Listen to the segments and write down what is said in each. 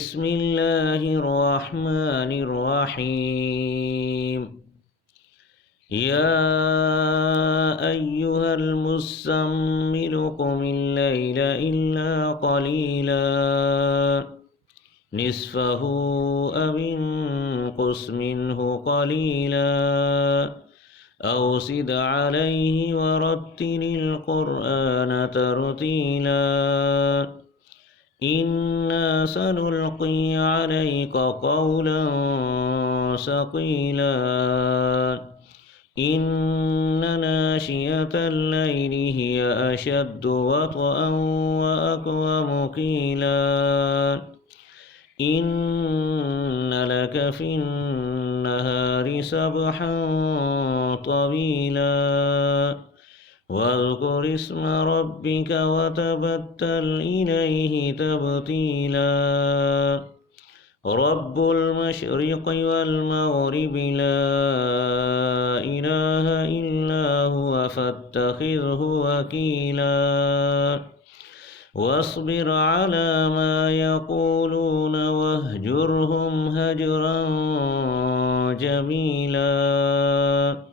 بسم الله الرحمن الرحيم. يا أيها المزمل قم الليل إلا قليلا نصفه أو انقص منه قليلا أو زد عليه ورتل القرآن ترتيلا إنا سنلقي عليك قولا ثقيلا إن ناشئة الليل هي أشد وطئا وأقوم قيلا إن لك في النهار سبحا طويلا واذكر اسم ربك وتبتل إليه تبتيلا رب المشرق والمغرب لا إله إلا هو فاتخذه وكيلا واصبر على ما يقولون واهجرهم هجرا جميلا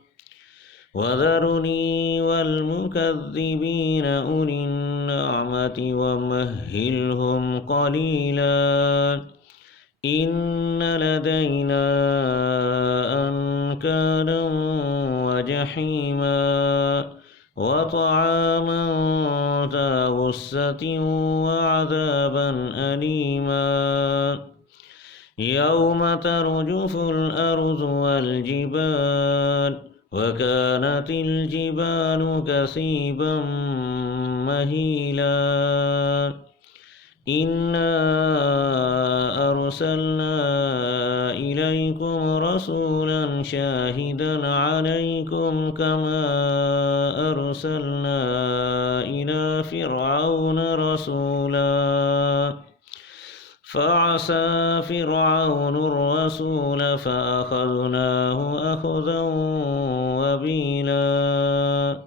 وذرني والمكذبين أولي النعمة ومهلهم قليلا إن لدينا أنكالا وجحيما وطعاما ذا غصة وعذابا أليما يوم ترجف الأرض والجبال وكانت الجبال كثيبا مهيلا إنا أرسلنا إليكم رسولا شاهدا عليكم كما أرسلنا إلى فرعون رسولا فعصى فرعون الرسول فأخذناه أخذا وبيلا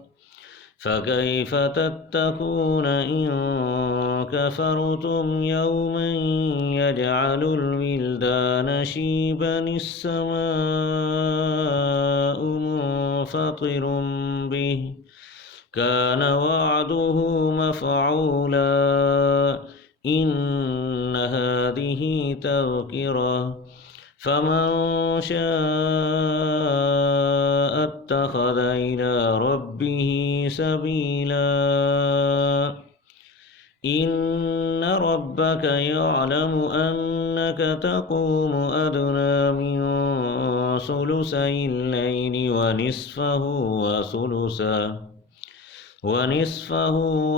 فكيف تتقون إن كفرتم يوما يجعل الولدان شيبا السماء منفطر به كان وعده مفعولا إن هذه تذكرة فمن شاء اتخذ إلى ربه سبيلا إن ربك يعلم أنك تقوم أدنى من ثلثي الليل ونصفه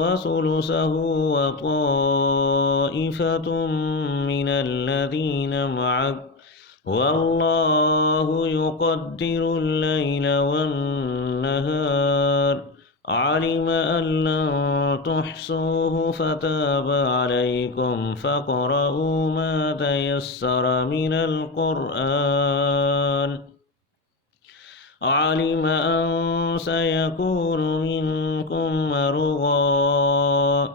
وثلثه وطائفة من الذين معك والله يقدر الليل والنهار علم أن لن تحصوه فتاب عليكم فاقرؤوا ما تيسر من القرآن علم أن سيكون منكم مرضى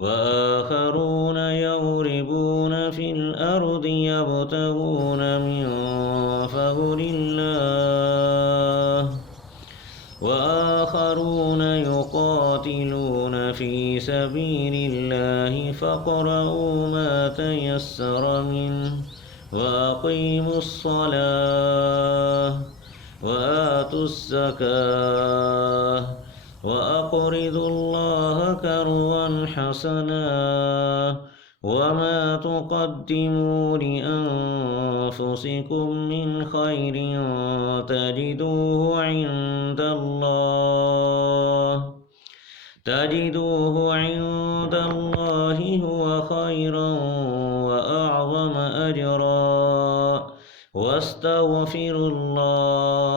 وآخرون يضربون في الأرض يبتغون من فضل الله وآخرون يقاتلون في سبيل الله فاقرؤوا ما تيسر منه وأقيموا الصلاة وآتوا الزكاة وأقرضوا الله قرضا حسنا وما تقدموا لأنفسكم من خير تجدوه عند الله هو خيرا وأعظم أجرا واستغفروا الله